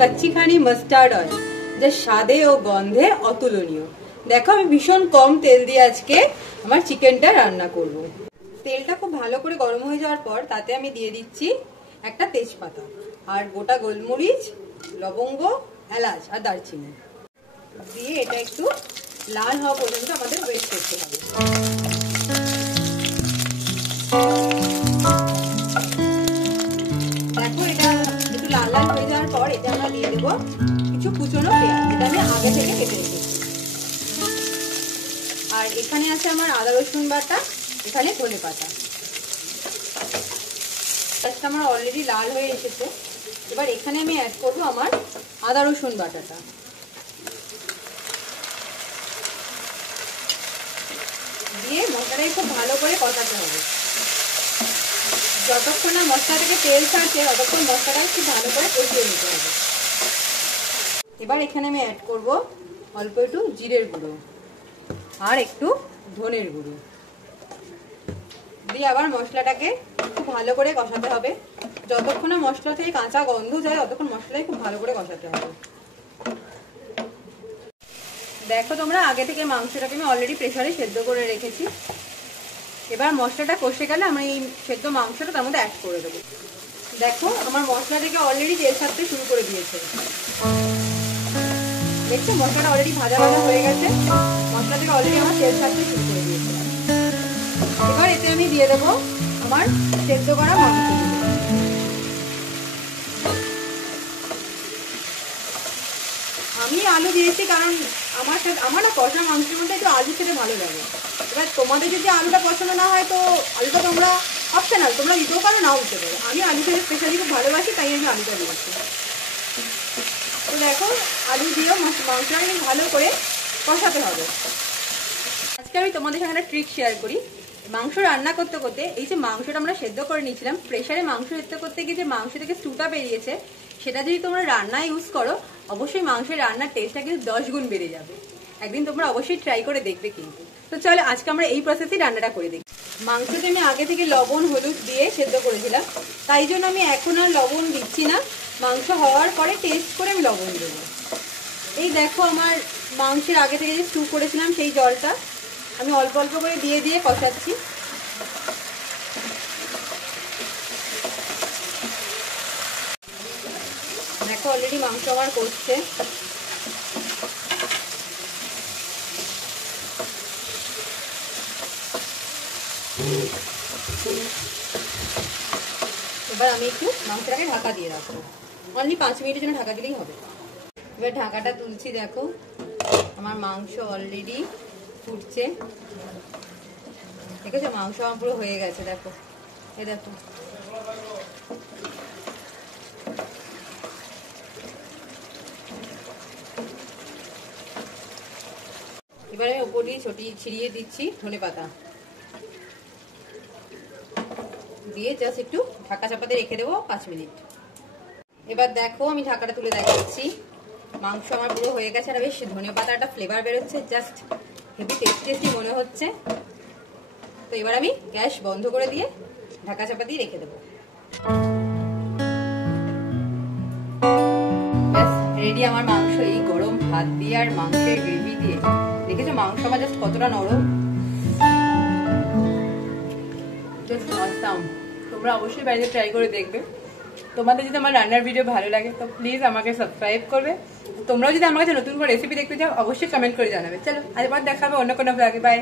কচ্চিখানি mustard oil, যা স্বাদে ও গন্ধে অতুলনীয়। দেখো আমি ভীষণ কম তেল দিয়ে আজকে আমার চিকেনটা রান্না করব। তেলটা খুব ভালো করে গরম হয়ে যাওয়ার পর তাতে আমি দিয়ে দিচ্ছি একটা তেজপাতা আর গোটা গোলমরিচ, লবঙ্গ, এলাচ আর দারচিনি দিয়ে এটা একটু লাল হওয়া পর্যন্ত আমাদের ওয়েট করতে হবে। দেখো এটা একটু লাল লাল হয়ে যাওয়ার পর এটা আমরা দিয়ে দেবো কিছু কুচনো পেঁয়াজ, যেটা আমি আগে থেকে কেটে রেখেছি। আর এখানে আছে আমার আদা রসুন বাটা, এখানে ধনে পাতা। পেঁয়াজটা আমার অলরেডি লাল হয়ে এসেছে। এবার এখানে আমি অ্যাড করবো আমার আদা রসুন বাটাটা। দিয়ে মশলাটাকে খুব ভালো করে কষাতে হবে। যতক্ষণ না মশলা থেকে তেল ছাড়ছে ততক্ষণ মশলাটাকে খুব ভালো করে কষিয়ে নিতে হবে। এবার এখানে আমি অ্যাড করব অল্প একটু জিরের গুঁড়ো আর একটু ধনের গুঁড়ো দিয়ে আবার মশলাটাকে খুব ভালো করে কষাতে হবে। যতক্ষণ না মশলা থেকে কাঁচা গন্ধ যায় ততক্ষণ মশলাটাকে খুব ভালো করে কষাতে হবে। দেখো তোমরা আগে থেকে মাংসটাকে আমি অলরেডি প্রেসারে সেদ্ধ করে রেখেছি। এবার মশলাটা কষে গেলে আমি এই সেদ্ধ মাংসটা তার মধ্যে অ্যাড করে দেবো। দেখো আমার মশলা থেকে অলরেডি তেল ছাড়তে শুরু করে দিয়েছে। দেখছো মশলাটা অলরেডি ভাজা ভাজা হয়ে গেছে। মশলা থেকে অলরেডি আমার তেল ছাড়তে শুরু করে দিয়েছে। এবার এতে আমি দিয়ে দেবো আমার সেদ্ধ করা মাংস। আমি আলু দিয়েছি কারণ আমার না কষা মাংসের মধ্যে একটু আলু খেতে ভালো লাগে। এবার তোমাদের যদি আলুটা পছন্দ না হয় তো আলুটা তোমরা অপশনাল, তোমরা দিতেও পারো নাও দিতে পারো। আমি আলু খেতে স্পেশালি খুব ভালোবাসি, তাই আমি আলুটা দিয়েছি। তো দেখো আলু দিয়েও মাংসটাকে ভালো করে কষাতে হবে। আজকে আমি তোমাদের সঙ্গে একটা ট্রিক শেয়ার করি। মাংস রান্না করতে করতে এই যে মাংসটা আমরা সেদ্ধ করে নিয়েছিলাম, প্রেসারে মাংস সেদ্ধ করতে গিয়ে যে মাংস থেকে স্টুটা বেরিয়েছে, সেটা যদি তোমরা রান্না ইউজ করো অবশ্যই মাংসের রান্নার টেস্টটা কিন্তু 10 গুণ বেড়ে যাবে। একদিন তোমরা অবশ্যই ট্রাই করে দেখবে কিন্তু। তো চলো আজকে আমরা এই প্রসেসেই রান্নাটা করে দেখি। মাংসতে আমি আগে থেকে লবণ হলুদ দিয়ে সেদ্ধ করেছিলাম, তাই জন্য আমি এখন আর লবণ দিচ্ছি না। মাংস হওয়ার পরে টেস্ট করে আমি লবণ দেবো। এই দেখো আমার মাংসের আগে থেকে যে স্টু করেছিলাম সেই জলটা আমি অল্প অল্প করে দিয়ে দিয়ে কষাচ্ছি। দেখো অলরেডি মাংস আমার কষছে। এবার আমি একটু মাংসটাকে ঢাকা দিয়ে রাখবো, অনলি 5 মিনিটের জন্য ঢাকা দিলেই হবে। এবার ঢাকাটা তুলছি। দেখো আমার মাংস অলরেডি ফুটছে। দেখেছো মাংস আমার পুরো হয়ে গেছে। দেখো এই দেখো এবার আমি ওপর দিয়ে ছিড়িয়ে দিচ্ছি ধনে পাতা দিয়ে জাস্ট একটু ঢাকা চাপাতে রেখে দেবো 5 মিনিট। এবার দেখো আমি ঢাকাটা তুলে দেখাচ্ছি। মাংস আমার পুরো হয়ে গেছে আর বেশ ধনে পাতাটা ফ্লেভার বেরোচ্ছে, জাস্ট হেভি টেস্টি মনে হচ্ছে। তো এবার আমি গ্যাস বন্ধ করে দিয়ে ঢাকা চাপা দিয়ে রেখে দেবো। ব্যাস রেডি আমার মাংস। এই গরম ভাত দিয়ে আর মাংসের গ্রেভি দিয়ে দেখেছো মাংস আমার জাস্ট কতটা নরম, জাস্ট অসাম। তোমরা অবশ্যই বাড়িতে ট্রাই করে দেখবে। তোমাদের যদি আমার রান্নার ভিডিও ভালো লাগে তো প্লিজ আমাকে সাবস্ক্রাইব করবে। তোমরাও যদি আমার কাছে নতুন করে রেসিপি দেখতে চাও অবশ্যই কমেন্ট করে জানাবে। চলো আজবার দেখা হবে অন্য কোনো ব্লগে। বাই।